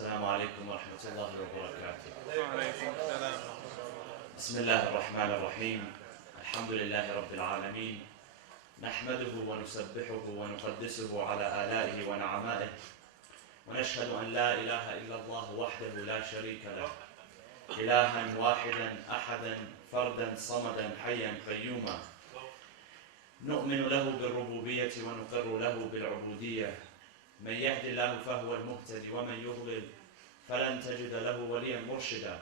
السلام عليكم ورحمة الله وبركاته. وعليكم السلام. بسم الله الرحمن الرحيم. الحمد لله رب العالمين، نحمده ونسبحه ونقدسه على آلائه ونعمائه، ونشهد أن لا إله إلا الله وحده لا شريك له، إلها واحدا أحدا فردا صمدا حيا قيوما، نؤمن له بالربوبية ونقر له بالعبودية، من يهد الله فهو المهتدي ومن يضلل فلن تجد له وليا مرشدا،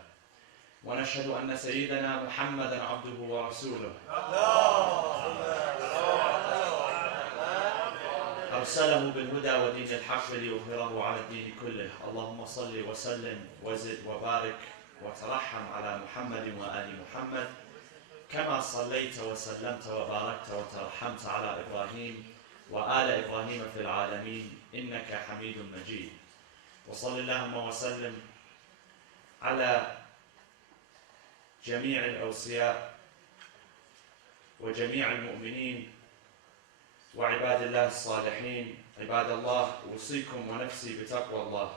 ونشهد أن سيدنا محمدا عبده ورسوله أرسله بالهدى ودين الحق ليظهره على الدين كله. اللهم صل وسلم وزد وبارك وترحم على محمد وآل محمد كما صليت وسلمت وباركت وترحمت على إبراهيم وآل إبراهيم في العالمين إنك حميد مجيد. وصل اللهم وسلم على جميع الأوصياء وجميع المؤمنين وعباد الله الصالحين. عباد الله، أوصيكم ونفسي بتقوى الله.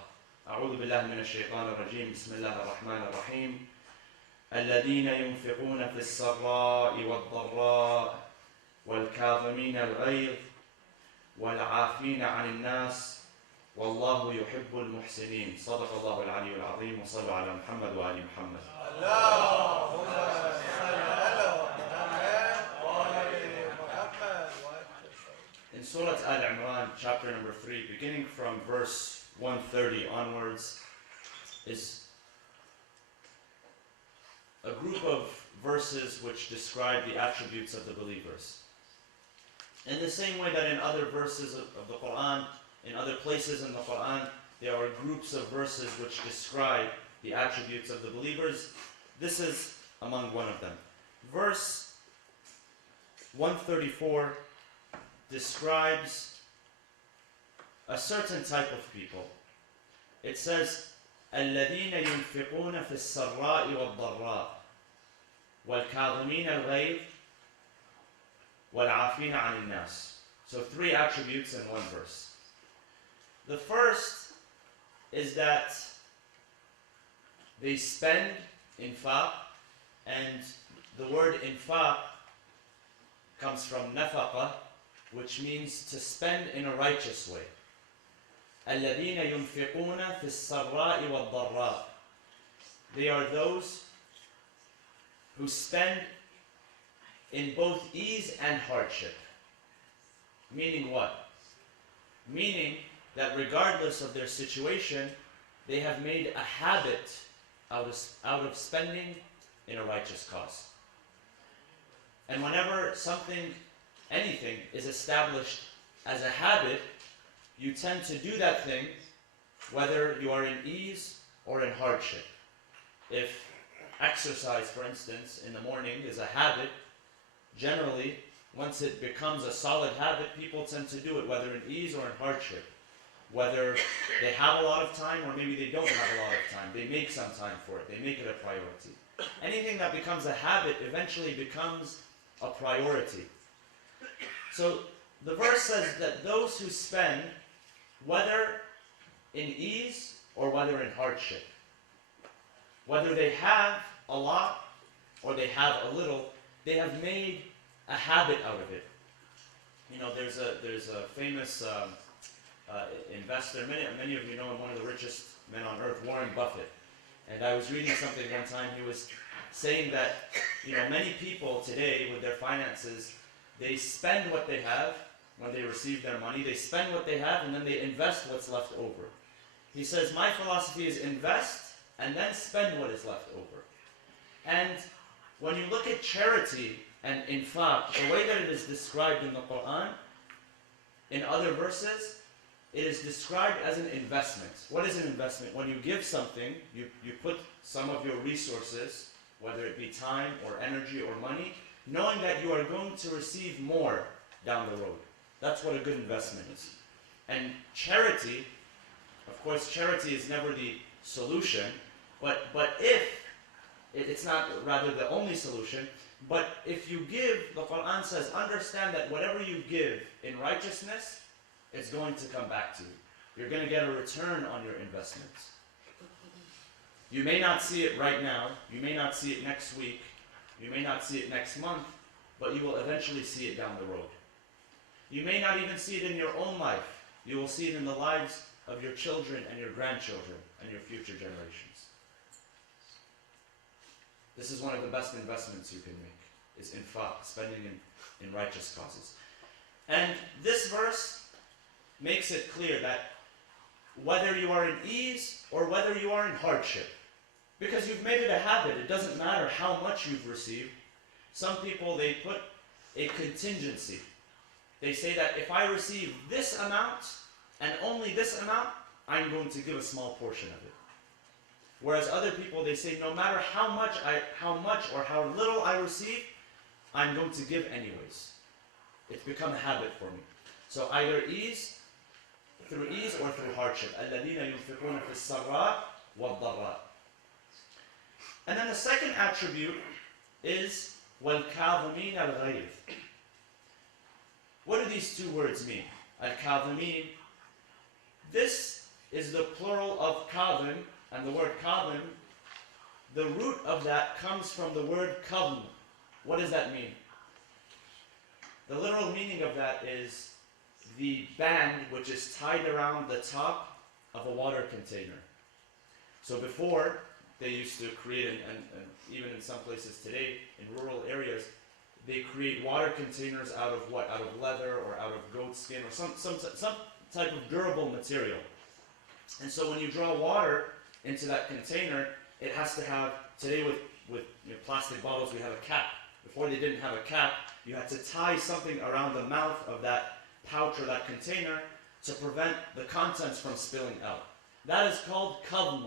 أعوذ بالله من الشيطان الرجيم. بسم الله الرحمن الرحيم. الذين ينفقون في السراء والضراء والكاظمين الغيظ والعافين عن الناس والله يحب المحسنين. صدق الله العلي العظيم. وصلوا على محمد وآل محمد. اللهم صل على محمد. In Surah Al-Imran, chapter number 3, beginning from verse 130 onwards, is a group of verses which describe the attributes of the believers. In the same way that in other verses of the Quran, in other places in the Quran, there are groups of verses which describe the attributes of the believers, this is among one of them. Verse 134 describes a certain type of people. It says, الذين ينفقون في السراء والضراء والكاظمين الغيظ والعافين عن الناس. So 3 attributes in one verse. The first is that they spend infaq, and the word infaq comes from nafaqa, which means to spend in a righteous way. الذين ينفقون في السراء والضراء. They are those who spend in both ease and hardship. Meaning what? Meaning that regardless of their situation, they have made a habit out of spending in a righteous cause. And whenever anything is established as a habit, you tend to do that thing whether you are in ease or in hardship. If exercise, for instance, in the morning is a habit, generally, once it becomes a solid habit, people tend to do it whether in ease or in hardship. Whether they have a lot of time or maybe they don't have a lot of time. They make some time for it. They make it a priority. Anything that becomes a habit eventually becomes a priority. So the verse says that those who spend, whether in ease or whether in hardship, whether they have a lot or they have a little, they have made a habit out of it. You know, there's a famous investor, many of you know him, one of the richest men on earth, Warren Buffett. And I was reading something one time, he was saying that, you know, many people today with their finances, they spend what they have when they receive their money, they spend what they have and then they invest what's left over. He says, my philosophy is invest and then spend what is left over. And when you look at charity and infaq, the way that it is described in the Quran, in other verses, it is described as an investment. What is an investment? When you give something, you put some of your resources, whether it be time or energy or money, knowing that you are going to receive more down the road. That's what a good investment is. And charity, of course, charity is never the solution, but if, it's not rather the only solution, but if you give, the Quran says, understand that whatever you give in righteousness, it's going to come back to you. You're going to get a return on your investments. You may not see it right now, you may not see it next week, you may not see it next month, but you will eventually see it down the road. You may not even see it in your own life. You will see it in the lives of your children and your grandchildren and your future generations. This is one of the best investments you can make, is infaq, spending in righteous causes. And this verse makes it clear that whether you are in ease or whether you are in hardship, because you've made it a habit, it doesn't matter how much you've received. Some people, they put a contingency. They say that if I receive this amount and only this amount, I'm going to give a small portion of it. Whereas other people, they say no matter how much or how little I receive, I'm going to give anyways. It's become a habit for me. So either through ease or through hardship. الَّذِينَ يُنْفِقُونَ فِي السَّرَّاءِ وَالضَّرَّاءِ. And then the second attribute is وَالْكَاظِمِينَ الْغَيْظِ. What do these two words mean? Al-Kadhimin. This is the plural of Kadhim, and the word Kadhim, the root of that comes from the word Kadhm. What does that mean? The literal meaning of that is the band which is tied around the top of a water container. So before, they used to create, and even in some places today, in rural areas, they create water containers out of what? Out of leather or out of goat skin or some type of durable material. And so when you draw water into that container, it has to have, today with plastic bottles, we have a cap. Before they didn't have a cap, you had to tie something around the mouth of that pouch or that container to prevent the contents from spilling out. That is called kadhm.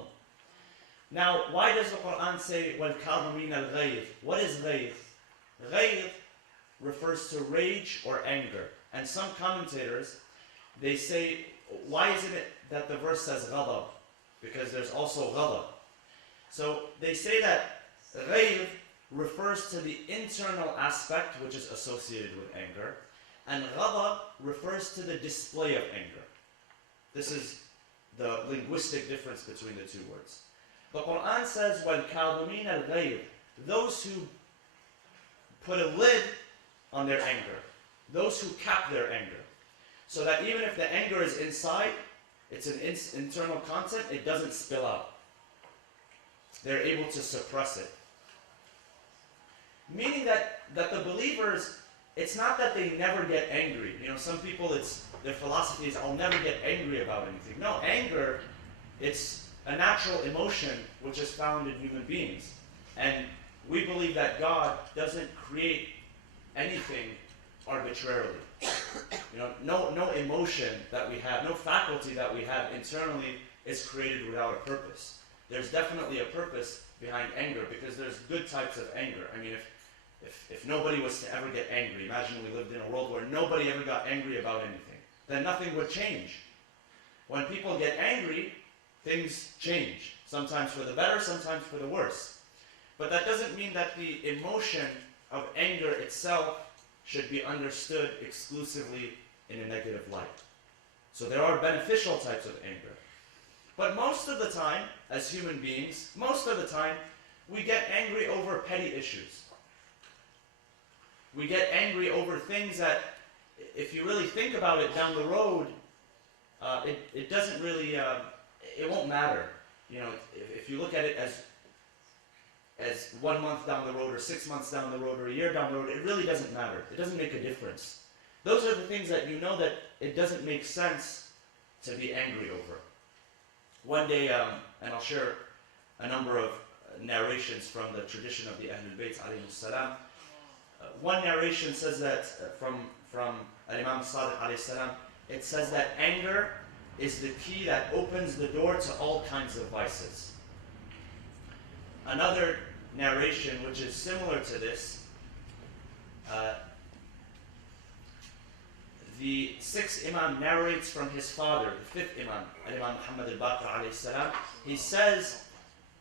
Now, why does the Quran say وَالْكَاظِمِينَ الْغَيْظِ? What is ghayz? Ghayz refers to rage or anger. And some commentators, they say, why isn't it that the verse says ghadab? Because there's also ghadab. So they say that ghayz refers to the internal aspect which is associated with anger, and ghadab refers to the display of anger. This is the linguistic difference between the two words. The Quran says, وَالْكَاظِمِينَ الْغَيْظِ, those who put a lid on their anger, those who cap their anger, so that even if the anger is inside, it's an internal content, it doesn't spill out. They're able to suppress it. Meaning that the believers, it's not that they never get angry. Some people, their philosophy is, I'll never get angry about anything. No, anger, it's a natural emotion which is found in human beings. And we believe that God doesn't create anything arbitrarily. No emotion that we have, no faculty that we have internally is created without a purpose. There's definitely a purpose behind anger, because there's good types of anger. I mean, if nobody was to ever get angry, imagine we lived in a world where nobody ever got angry about anything, then nothing would change. When people get angry, things change. Sometimes for the better, sometimes for the worse. But that doesn't mean that the emotion of anger itself should be understood exclusively in a negative light. So there are beneficial types of anger. But most of the time, as human beings, we get angry over petty issues. We get angry over things that, if you really think about it down the road, it doesn't really, it won't matter. If you look at it as 1 month down the road, or 6 months down the road, or a year down the road, it really doesn't matter. It doesn't make a difference. Those are the things that you know that it doesn't make sense to be angry over. One day, and I'll share a number of narrations from the tradition of the Ahlul Bayt alayhi salam. One narration says that, from Imam Sadiq alayhi salam, it says that anger is the key that opens the door to all kinds of vices. Another narration which is similar to this, the sixth Imam narrates from his father, the fifth Imam, Imam Muhammad al-Baqir alayhi salam. He says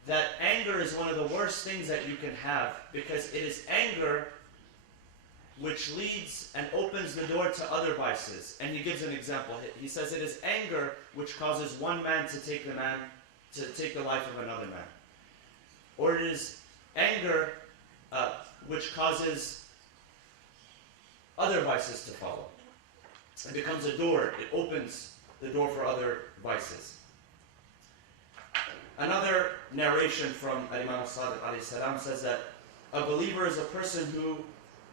that anger is one of the worst things that you can have, because it is anger which leads and opens the door to other vices. And he gives an example. He says it is anger which causes one man to take the life of another man. or it is anger which causes other vices to follow. It becomes a door. It opens the door for other vices. Another narration from Imam al-Sadiq alayhi salam says that a believer is a person who,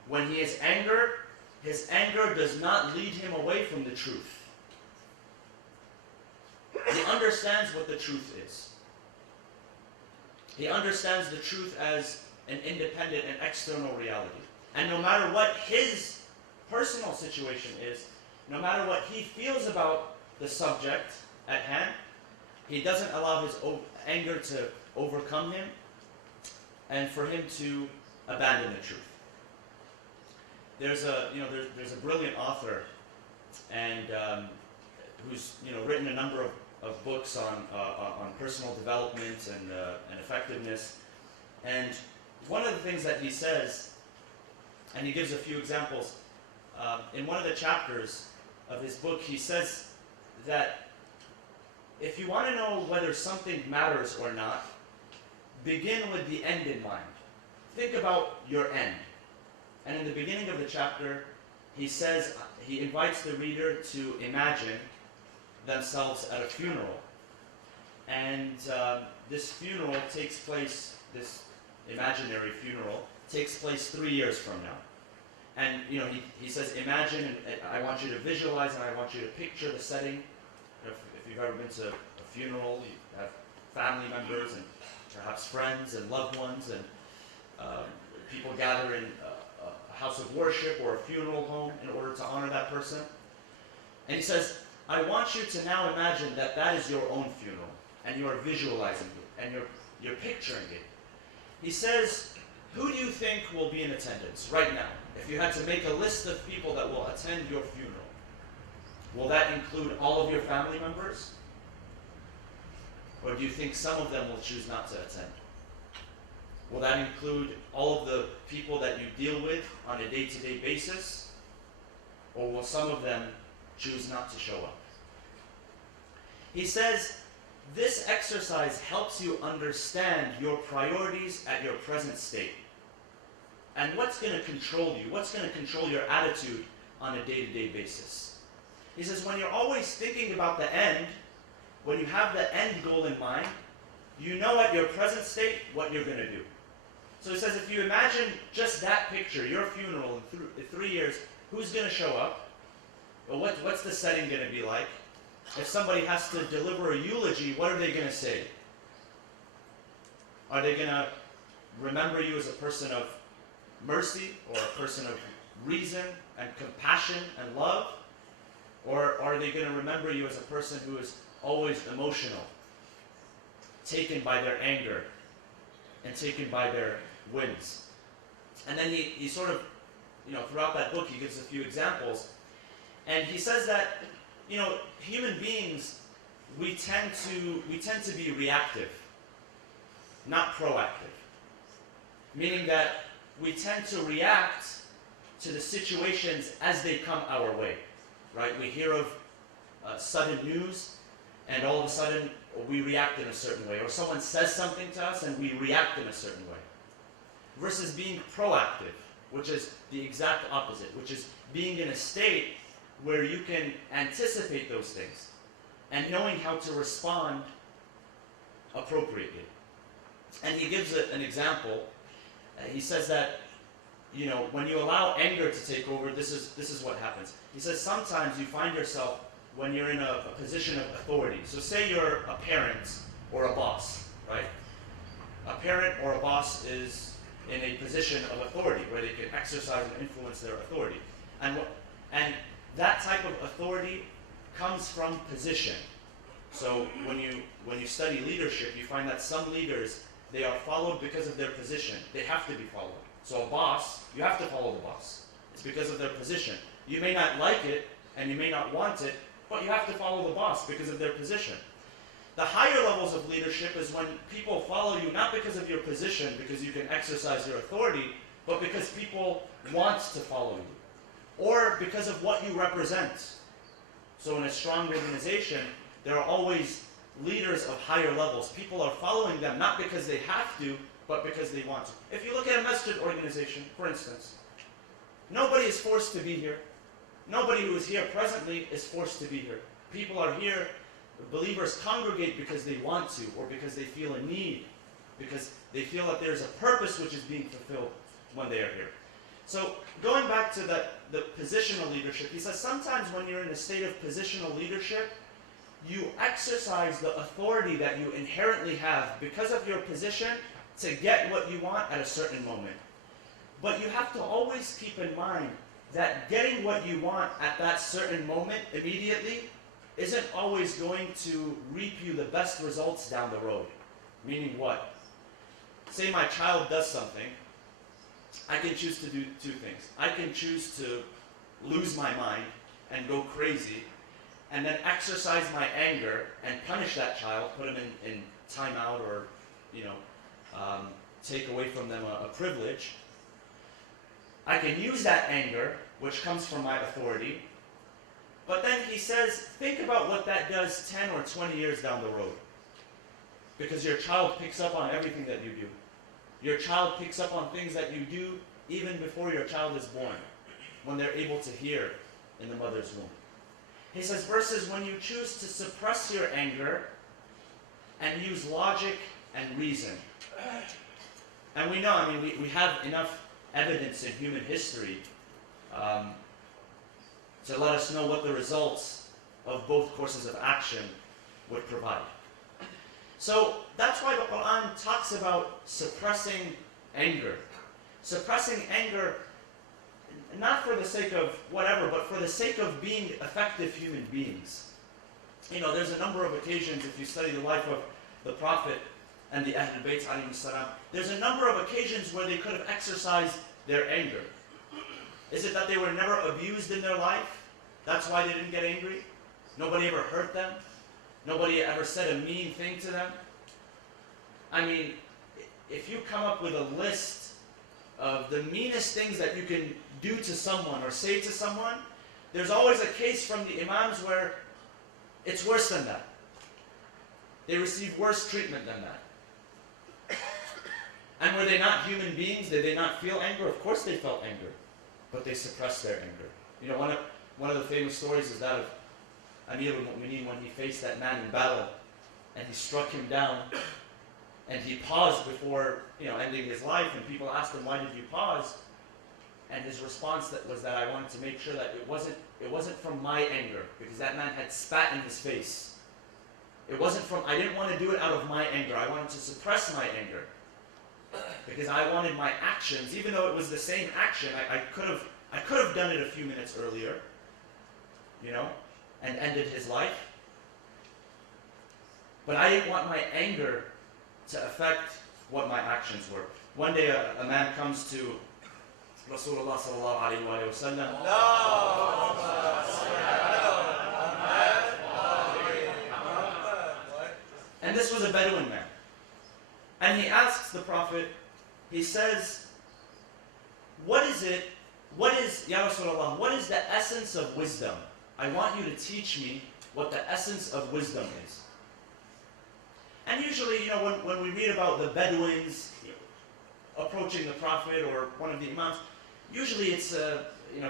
when he is angry, his anger does not lead him away from the truth. He understands what the truth is. He understands the truth as an independent and external reality. And no matter what his personal situation is, no matter what he feels about the subject at hand, he doesn't allow his anger to overcome him and for him to abandon the truth. There's a brilliant author and who's written a number of books on personal development and effectiveness. And one of the things that he says, and he gives a few examples, in one of the chapters of his book, he says that if you want to know whether something matters or not, begin with the end in mind. Think about your end. And in the beginning of the chapter, he says, he invites the reader to imagine themselves at a funeral. And this funeral takes place, this imaginary funeral, takes place 3 years from now. And he says, imagine, and I want you to visualize, and I want you to picture the setting. If you've ever been to a funeral, you have family members and perhaps friends and loved ones, and people gather in a house of worship or a funeral home in order to honor that person. And he says, I want you to now imagine that that is your own funeral, and you are visualizing it, and you're picturing it. He says, who do you think will be in attendance right now? If you had to make a list of people that will attend your funeral, will that include all of your family members? Or do you think some of them will choose not to attend? Will that include all of the people that you deal with on a day-to-day basis? Or will some of them choose not to show up? He says, this exercise helps you understand your priorities at your present state. And what's going to control you? What's going to control your attitude on a day-to-day basis? He says, when you're always thinking about the end, when you have the end goal in mind, you know at your present state what you're going to do. So he says, if you imagine just that picture, your funeral in 3 years, who's going to show up? Well, what's the setting going to be like? If somebody has to deliver a eulogy, what are they going to say? Are they going to remember you as a person of mercy, or a person of reason and compassion and love? Or are they going to remember you as a person who is always emotional, taken by their anger and taken by their whims? And then he sort of, throughout that book, he gives a few examples. And he says that, human beings, we tend to be reactive, not proactive. Meaning that we tend to react to the situations as they come our way, right? We hear of sudden news, and all of a sudden we react in a certain way. Or someone says something to us and we react in a certain way. Versus being proactive, which is the exact opposite, which is being in a state where you can anticipate those things and knowing how to respond appropriately. And he gives an example. He says that, when you allow anger to take over, this is what happens. He says sometimes you find yourself when you're in a position of authority. So say you're a parent or a boss, right? A parent or a boss is in a position of authority where they can exercise and influence their authority. And that type of authority comes from position. So when you study leadership, you find that some leaders, they are followed because of their position. They have to be followed. So a boss, you have to follow the boss. It's because of their position. You may not like it, and you may not want it, but you have to follow the boss because of their position. The higher levels of leadership is when people follow you not because of your position, because you can exercise your authority, but because people want to follow you, or because of what you represent. So in a strong organization, there are always leaders of higher levels, people are following them not because they have to, but because they want to. If you look at a masjid organization, for instance, nobody is forced to be here. Nobody who is here presently is forced to be here. People are here, believers congregate because they want to, or because they feel a need, because they feel that there's a purpose which is being fulfilled when they are here. So going back to the positional leadership, he says sometimes when you're in a state of positional leadership, you exercise the authority that you inherently have because of your position to get what you want at a certain moment. But you have to always keep in mind that getting what you want at that certain moment immediately isn't always going to reap you the best results down the road. Meaning what? Say my child does something, I can choose to do two things. I can choose to lose my mind and go crazy, and then exercise my anger and punish that child, put him in timeout, or take away from them a privilege. I can use that anger, which comes from my authority, but then he says, think about what that does 10 or 20 years down the road. Because your child picks up on everything that you do. Your child picks up on things that you do even before your child is born, when they're able to hear in the mother's womb. He says, versus when you choose to suppress your anger and use logic and reason. And we know, we have enough evidence in human history to let us know what the results of both courses of action would provide. So that's why the Quran talks about suppressing anger. Suppressing anger, not for the sake of whatever, but for the sake of being effective human beings. There's a number of occasions, if you study the life of the Prophet and the Ahlul Bayt alayhi salam, there's a number of occasions where they could have exercised their anger. Is it that they were never abused in their life? That's why they didn't get angry? Nobody ever hurt them? Nobody ever said a mean thing to them? If you come up with a list of the meanest things that you can do to someone or say to someone, there's always a case from the Imams where it's worse than that. They receive worse treatment than that. And were they not human beings? Did they not feel anger? Of course they felt anger, but they suppressed their anger. One of the famous stories is that of Amir al-Mu'mineen when he faced that man in battle, and he struck him down, and he paused before ending his life, and people asked him, why did you pause? And his response was that I wanted to make sure that it wasn't from my anger, because that man had spat in his face. I didn't want to do it out of my anger. I wanted to suppress my anger, because I wanted my actions, even though it was the same action, I could have done it a few minutes earlier, and ended his life. But I didn't want my anger to affect what my actions were. One day a man comes to Rasulullah sallallahu alayhi wa sallam. And this was a Bedouin man. And he asks the Prophet, he says, Ya Rasulullah, what is the essence of wisdom? I want you to teach me what the essence of wisdom is. And usually, when we read about the Bedouins approaching the Prophet or one of the Imams, usually it's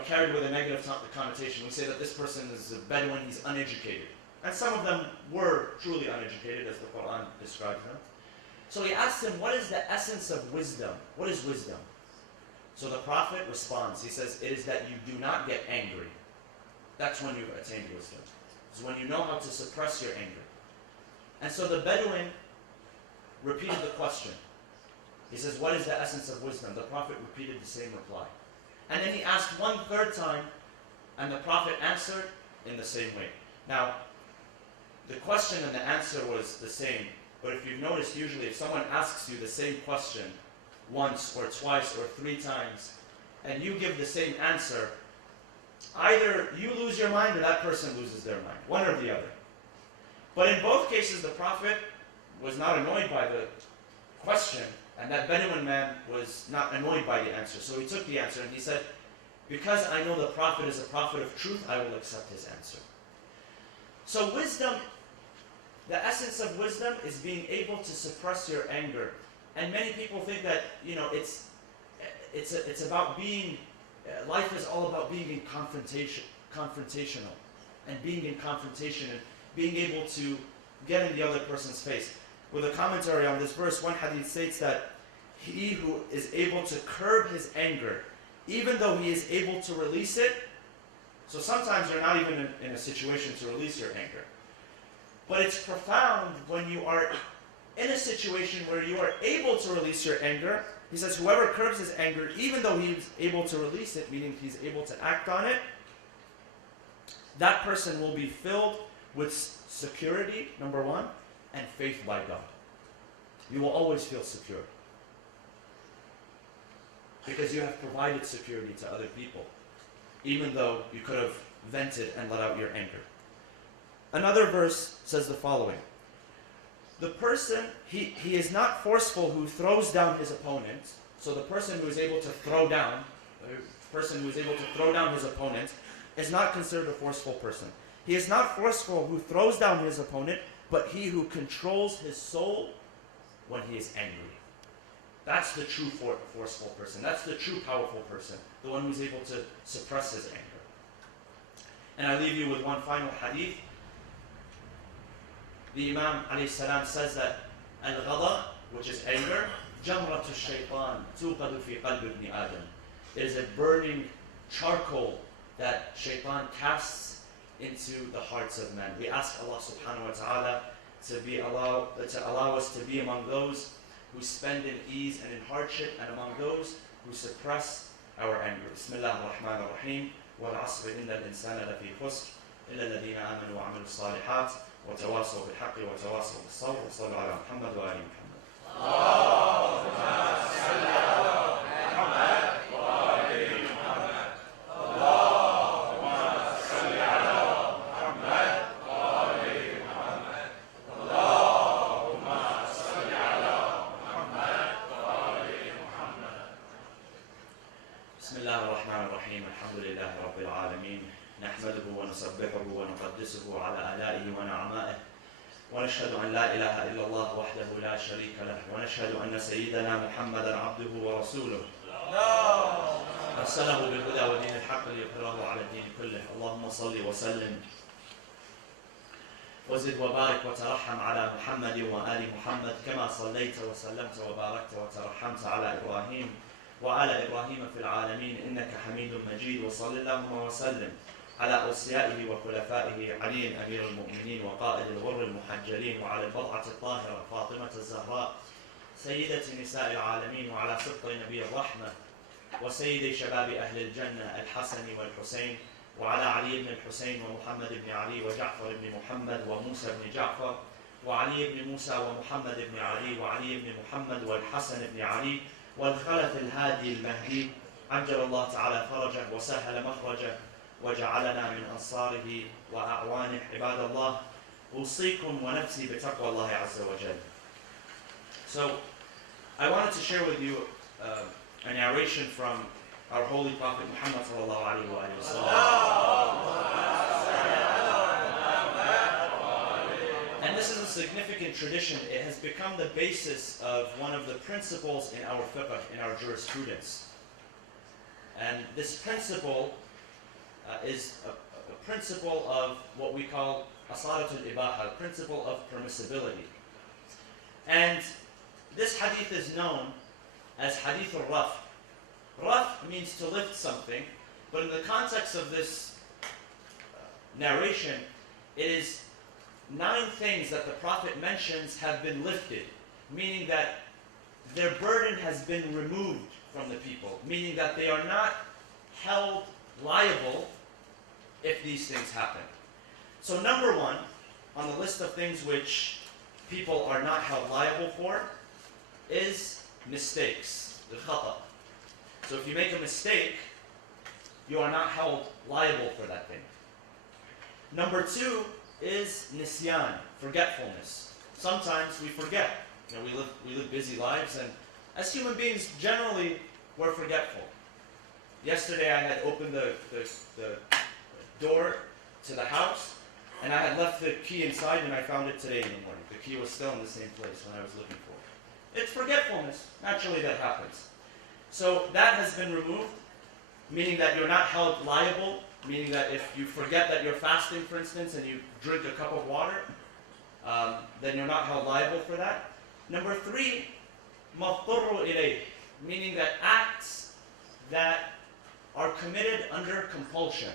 carried with a negative connotation. We say that this person is a Bedouin, he's uneducated. And some of them were truly uneducated, as the Quran describes them. So he asks him, what is the essence of wisdom? What is wisdom? So the Prophet responds, he says, it is that you do not get angry. That's when you've attained wisdom. It's when you know how to suppress your anger. And so the Bedouin repeated the question. He says, what is the essence of wisdom? The Prophet repeated the same reply. And then he asked one third time, and the Prophet answered in the same way. Now, the question and the answer was the same, but if you've noticed, usually if someone asks you the same question once or twice or 3 times, and you give the same answer, either you lose your mind or that person loses their mind, one or the other. But in both cases, the Prophet was not annoyed by the question, and that Bedouin man was not annoyed by the answer. So he took the answer and he said, because I know the Prophet is a prophet of truth, I will accept his answer. So wisdom, The essence of wisdom is being able to suppress your anger. And many people think that, it's about being, life is all about being in confrontational, and being in confrontation and being able to get in the other person's face. With a commentary on this verse, one hadith states that he who is able to curb his anger, even though he is able to release it, so sometimes you're not even in a situation to release your anger. But it's profound when you are in a situation where you are able to release your anger. He says, whoever curbs his anger, even though he's able to release it, meaning he's able to act on it, that person will be filled with security, number one, and faith by God. You will always feel secure, because you have provided security to other people, even though you could have vented and let out your anger. Another verse says the following. The person, he is not forceful who throws down his opponent. So the person who is able to throw down, his opponent is not considered a forceful person. He is not forceful who throws down his opponent, but he who controls his soul when he is angry. That's the true forceful person. That's the true powerful person. The one who's able to suppress his anger. And I leave you with one final hadith. The Imam alayhi salam says that al-ghadab, which is anger, jamratu shaytan tuqadu fi qalbi ibn Adam. It is a burning charcoal that shaitan casts into the hearts of men. We ask Allah subhanahu wa ta'ala to allow us to be among those who spend in ease and in hardship, and among those who suppress our anger. Bismillah ar-Rahman ar-Rahim. وَالْعَصْرِ إِنَّ الْإِنسَانَ لَفِي خُسْرٍ إِلَّا الَّذِينَ آمَنُوا وَعَمِلُوا الصَّالِحَاتِ وتواصوا بالحق وتواصوا بالصبر وصلوا على محمد وآل محمد. اللهم صل على محمد وآل محمد. اللهم صل على محمد وآل محمد. اللهم صل على محمد وآل محمد. بسم الله الرحمن الرحيم. الحمد لله رب العالمين. نحمده ونسبحه ونقدسه على آلائه ونعمائه، ونشهد أن لا إله إلا الله وحده لا شريك له، ونشهد أن سيدنا محمدا عبده ورسوله أرسله بالهدى ودين الحق ليظهره على الدين كله. اللهم صل وسلم وزد وبارك وترحم على محمد وآل محمد كما صليت وسلمت وباركت وترحمت على إبراهيم وعلى إبراهيم في العالمين إنك حميد مجيد. وصل اللهم وسلم على أوصيائه وخلفائه علي أمير المؤمنين وقائد الغر المحجلين، وعلى البضعة الطاهرة فاطمة الزهراء سيدة نساء العالمين، وعلى سبط نبي الرحمة وسيد شباب أهل الجنة الحسن والحسين، وعلى علي بن الحسين ومحمد بن علي وجعفر بن محمد وموسى بن جعفر وعلي بن موسى ومحمد بن علي وعلي بن محمد والحسن بن علي والخلف الهادي المهدي، عجل الله تعالى فرجه وسهل مخرجه وجعلنا من أنصاره وأعوانه. عباد الله، أوصيكم ونفسي بتقوى الله عز وجل. So, I wanted to share with you a narration from our Holy Prophet Muhammad sallallahu alaihi wasallam. And this is a significant tradition. It has become the basis of one of the principles in our fiqh, in our jurisprudence. And this principle is a principle of what we call asalatul ibaha, a principle of permissibility. And this hadith is known as hadith al-raf. Raf means to lift something, but in the context of this narration, it is 9 things that the Prophet mentions have been lifted, meaning that their burden has been removed from the people, meaning that they are not held liable if these things happen. So number 1 on the list of things which people are not held liable for is mistakes, the khata. So if you make a mistake, you are not held liable for that thing. Number 2 is nisyan, forgetfulness. Sometimes we forget. We live busy lives, and as human beings, generally, we're forgetful. Yesterday I had opened the door to the house, And I had left the key inside and I found it today in the morning. The key was still in the same place when I was looking for it. It's forgetfulness. Naturally that happens. So that has been removed, meaning that you're not held liable, meaning that if you forget that you're fasting, for instance, and you drink a cup of water, then you're not held liable for that. Number 3, مَضْطُرُّ إِلَيْهِ, meaning that acts that are committed under compulsion.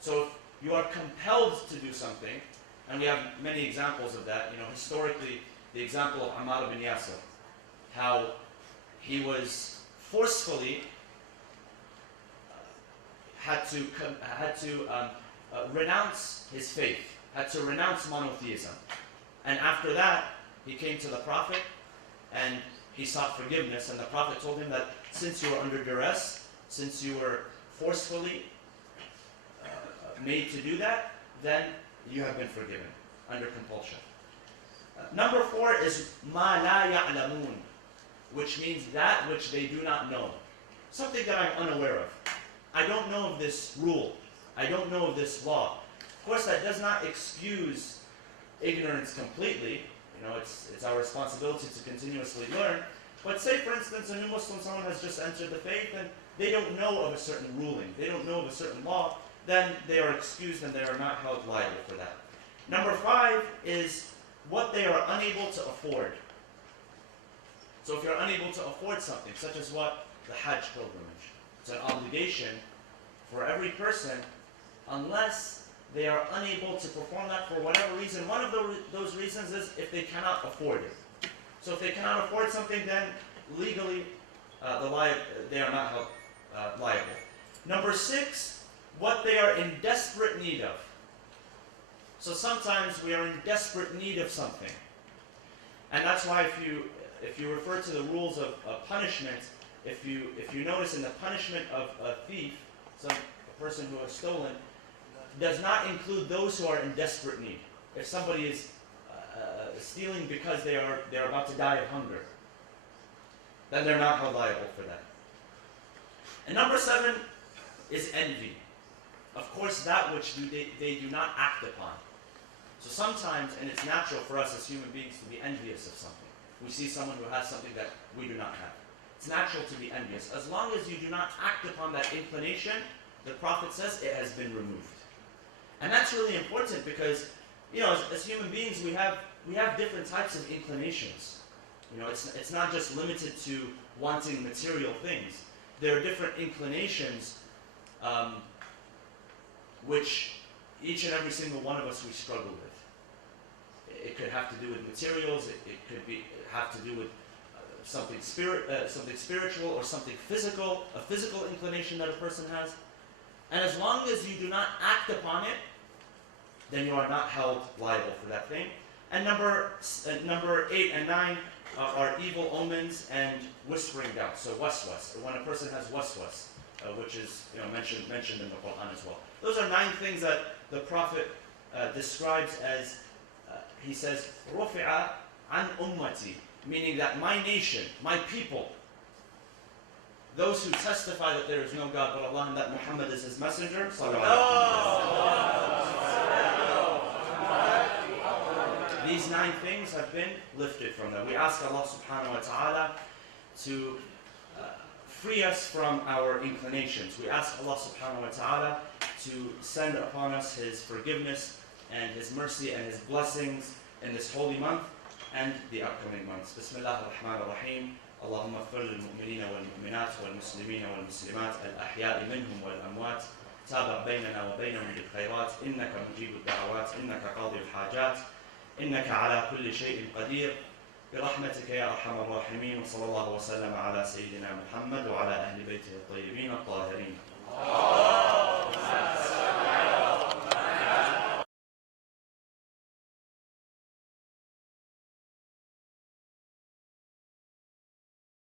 So if you are compelled to do something, and we have many examples of that. Historically, the example of Ammar ibn Yasir, how he was forcefully had to renounce his faith, had to renounce monotheism. And after that, he came to the Prophet and he sought forgiveness. And the Prophet told him that since you were under duress, since you were forcefully made to do that, then you have been forgiven under compulsion. Number 4 is مَا لَا يَعْلَمُونَ, which means that which they do not know. Something that I'm unaware of. I don't know of this rule. I don't know of this law. Of course, that does not excuse ignorance completely. It's our responsibility to continuously learn. But say, for instance, a new Muslim, someone has just entered the faith and they don't know of a certain ruling, they don't know of a certain law, then they are excused and they are not held liable for that. Number 5 is what they are unable to afford. So if you're unable to afford something, such as what? The Hajj pilgrimage. It's an obligation for every person unless they are unable to perform that for whatever reason. One of those reasons is if they cannot afford it. So if they cannot afford something, then legally they are not held liable. Number 6, what they are in desperate need of. So sometimes we are in desperate need of something. And that's why if you refer to the rules of punishment, if you notice in the punishment of a thief, a person who has stolen, does not include those who are in desperate need. If somebody is stealing because they're about to die of hunger, then they're not held liable for that. And number 7 is envy. Of course, that which they do not act upon. So sometimes, and it's natural for us as human beings to be envious of something. We see someone who has something that we do not have. It's natural to be envious. As long as you do not act upon that inclination, the Prophet says it has been removed. And that's really important because, as human beings, we have different types of inclinations. It's not just limited to wanting material things. There are different inclinations which each and every single one of us we struggle with. It could have to do with materials. It could have to do with something spiritual or something physical, a physical inclination that a person has. And as long as you do not act upon it, then you are not held liable for that thing. And number 8 and 9 are evil omens and whispering doubts. So waswas, when a person has waswas, which is mentioned in the Quran as well. Those are 9 things that the Prophet describes as, he says, رُفِعَ عَنْ أُمَّتِي, meaning that my nation, my people, those who testify that there is no God but Allah and that Muhammad is his messenger, these 9 things have been lifted from them. We ask Allah subhanahu wa ta'ala to free us from our inclinations. We ask Allah subhanahu wa ta'ala to send upon us His forgiveness and His mercy and His blessings in this holy month and the upcoming months. Bismillah ar-Rahman ar-Rahim. اللهم اغفر للمؤمنين والمؤمنات والمسلمين والمسلمات الأحياء منهم والأموات تابع بيننا وبينهم بالخيرات إنك مجيب الدعوات إنك قاضي الحاجات إنك على كل شيء قدير برحمتك يا أرحم الراحمين وصلى الله وسلم على سيدنا محمد وعلى أهل بيته الطيبين الطاهرين.